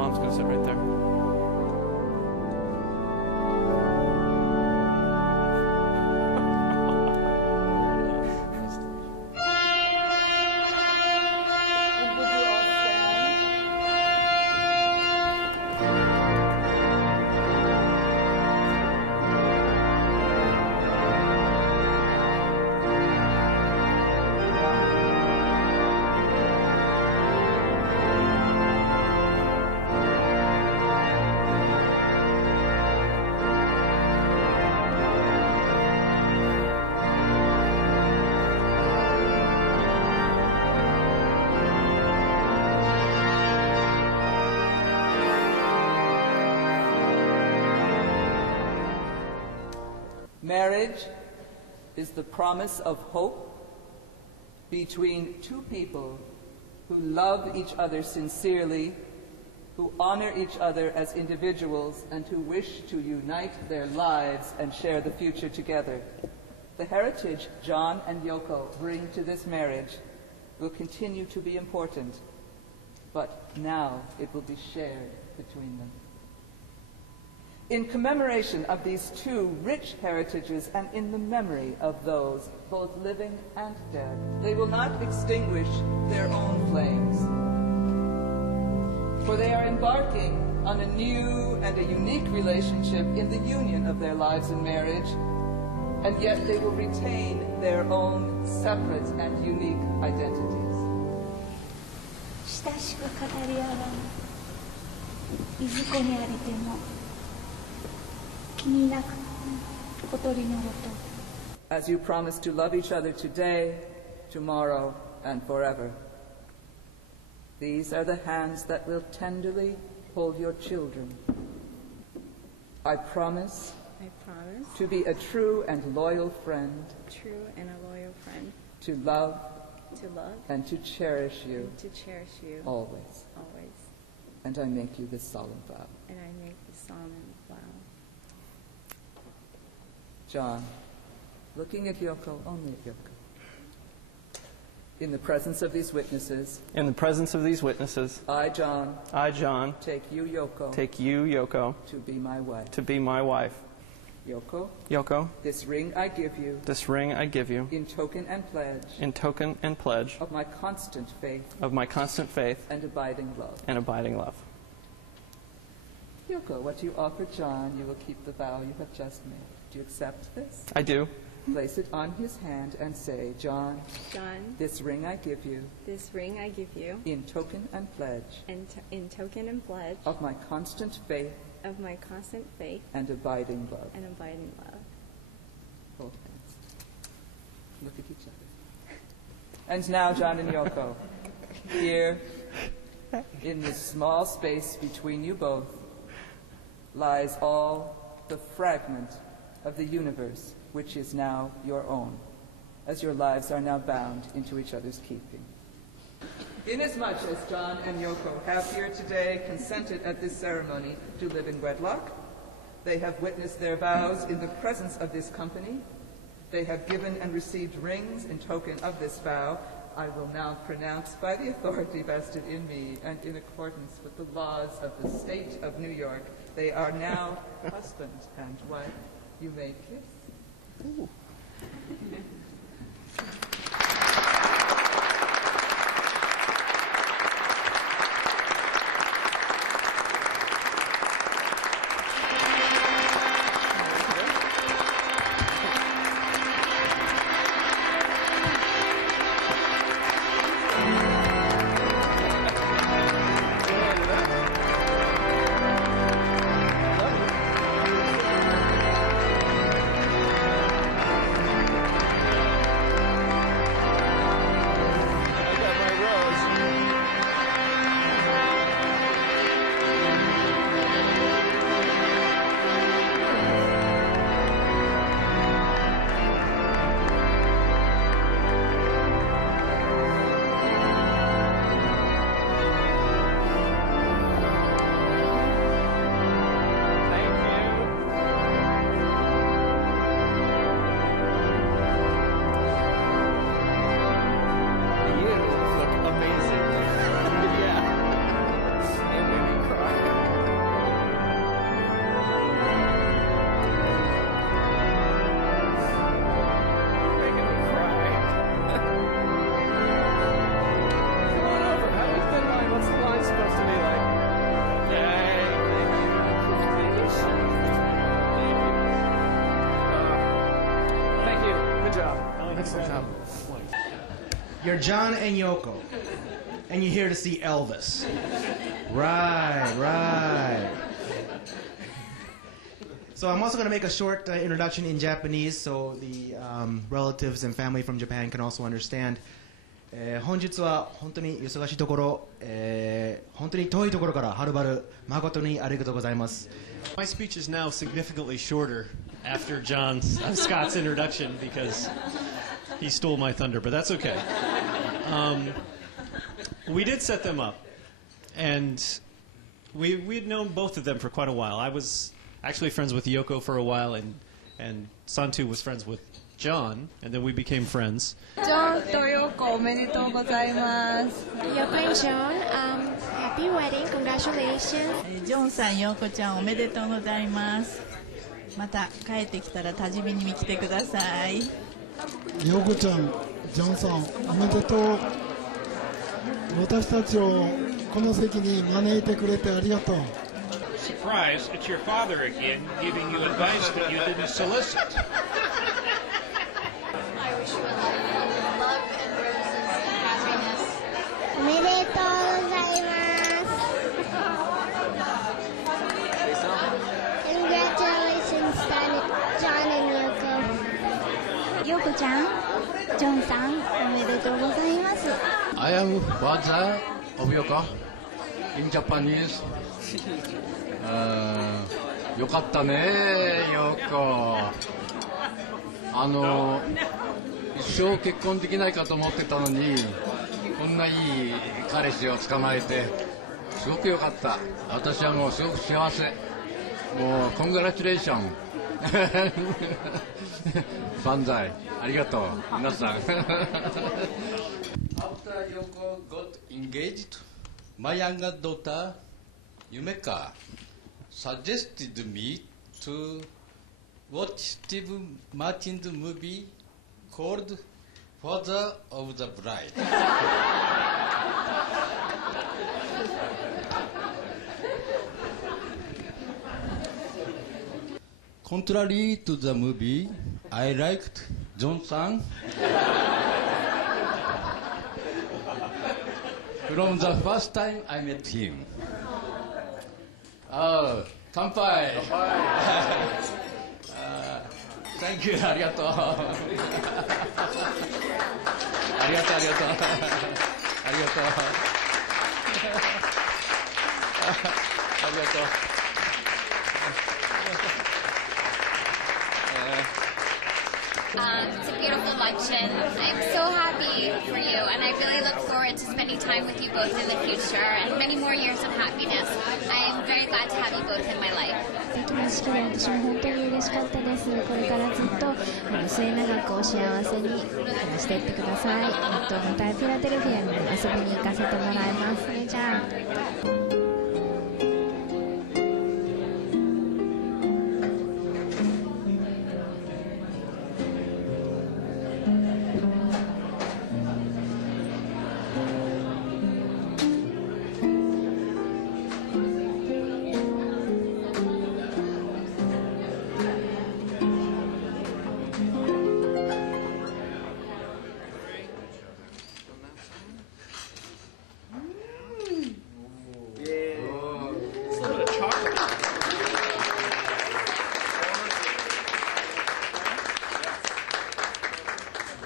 Mom's going to sit right there. Marriage is the promise of hope between two people who love each other sincerely, who honor each other as individuals, and who wish to unite their lives and share the future together. The heritage John and Yoko bring to this marriage will continue to be important, but now it will be shared between them. In commemoration of these two rich heritages and in the memory of those both living and dead, they will not extinguish their own flames. For they are embarking on a new and a unique relationship in the union of their lives in marriage, and yet they will retain their own separate and unique identities. 親しく語り合わん、いずこにありても As you promise to love each other today, tomorrow, and forever. These are the hands that will tenderly hold your children. I promise to be a true and loyal friend, to love and to cherish you, always. And I make you this solemn vow. John, looking at Yoko, only at Yoko. In the presence of these witnesses, I, John, take you, Yoko, to be my wife. Yoko, this ring I give you, in token and pledge, of my constant faith, and abiding love. Yoko, what you offer John, you will keep the vow you have just made. Do you accept this? I do. Place it on his hand and say, John, this ring I give you, in token and pledge, of my constant faith, and abiding love. Hold hands. Look at each other. And now, John and Yoko, here, in this small space between you both, lies all the fragment of the universe which is now your own, as your lives are now bound into each other's keeping. Inasmuch as John and Yoko have here today consented at this ceremony to live in wedlock, they have witnessed their vows in the presence of this company, they have given and received rings in token of this vow, I will now pronounce by the authority vested in me and in accordance with the laws of the state of New York, they are now husband and wife. You may kiss. Ooh. You're John and Yoko, and you're here to see Elvis. Right. So I'm also going to make a short introduction in Japanese so the relatives and family from Japan can also understand. 本日は本当に忙しいところ、本当に遠いところからはるばる誠にありがとうございます。My speech is now significantly shorter after Scott's introduction because he stole my thunder, but that's okay. We did set them up, and we'd known both of them for quite a while. I was actually friends with Yoko for a while, and Santu was friends with John, and then we became friends. John とYokoおめでとうございます。Yoko and John, happy wedding, congratulations. ジョンさん、ヨーコちゃんおめでとうございます。また帰ってきたら多治見に来てください。ヨーコちゃん、ジョンさんおめでとう。私たちをこの席に招いてくれてありがとう。Surprise, it's your father again giving you advice that you didn't solicit. I wish you a lot of love and roses and happiness. おめでとうございます。Congratulations, John and Yoko. ヨーコちゃん、ジョンさん、おめでとうございます。I am father of Yoko in Japanese. よかったね、ヨーコ。一生結婚できないかと思ってたのに、こんないい彼氏を捕まえて、すごくよかった。私はもうすごく幸せ。もうコングラチュレーション。万歳。ありがとう、皆さん。After Yoko got engaged, my younger daughter, Yumeka, suggested me to watch Steve Martin's movie called Father of the Bride. Contrary to the movie, I liked Johnson. From the first time I met him. 乾杯。Thank you、ありがとう。ありがとう、ありがとう。ありがとう。ありがとう。It's a beautiful luncheon. I'm so happy for you, and I really look forward to spending time with you both in the future and many more years of happiness. I am very glad to have you both in my life. 素敵な式で私も本当に嬉しかったです。これからずっと末永くお幸せにしていってください。またフィラデルフィアにも遊びに行かせてもらいます。それじゃあ。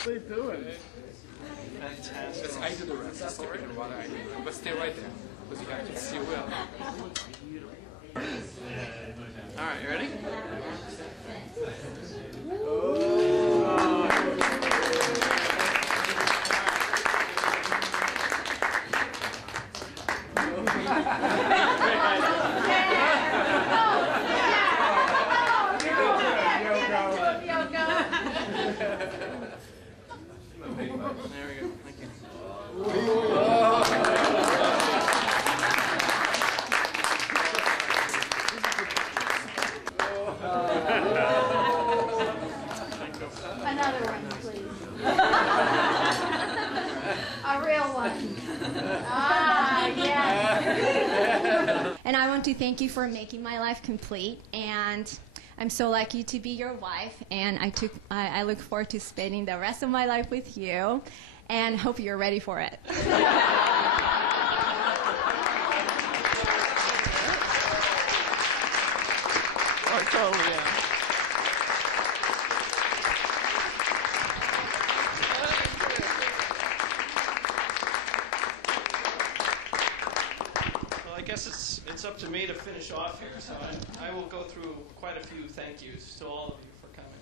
What are you doing? Fantastic. I do the rest. Sorry, what I do. But stay right there, because you have to see well. All right, you ready? There we go. Thank you. Another one, please. A real one. Ah, yes. And I want to thank you for making my life complete. And I'm so lucky to be your wife, and I look forward to spending the rest of my life with you, and hope you're ready for it. Totally, yeah. Well, I guess it's up to me to finish off here, so I will go through quite a few thank yous to all of you for coming.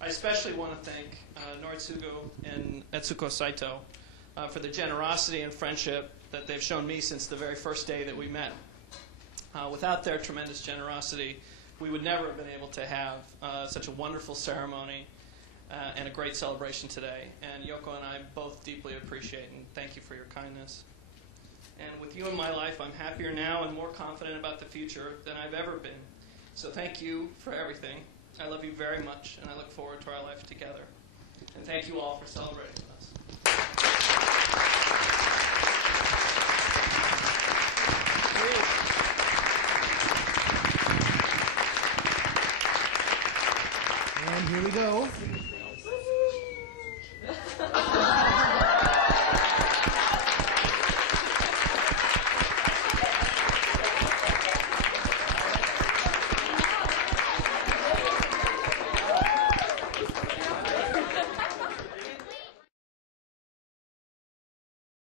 I especially want to thank Noritsugu and Etsuko Saito for the generosity and friendship that they've shown me since the very first day that we met. Without their tremendous generosity, we would never have been able to have such a wonderful ceremony and a great celebration today. And Yoko and I both deeply appreciate and thank you for your kindness. And with you in my life, I'm happier now and more confident about the future than I've ever been. So thank you for everything. I love you very much, and I look forward to our life together. And thank you all for celebrating with us.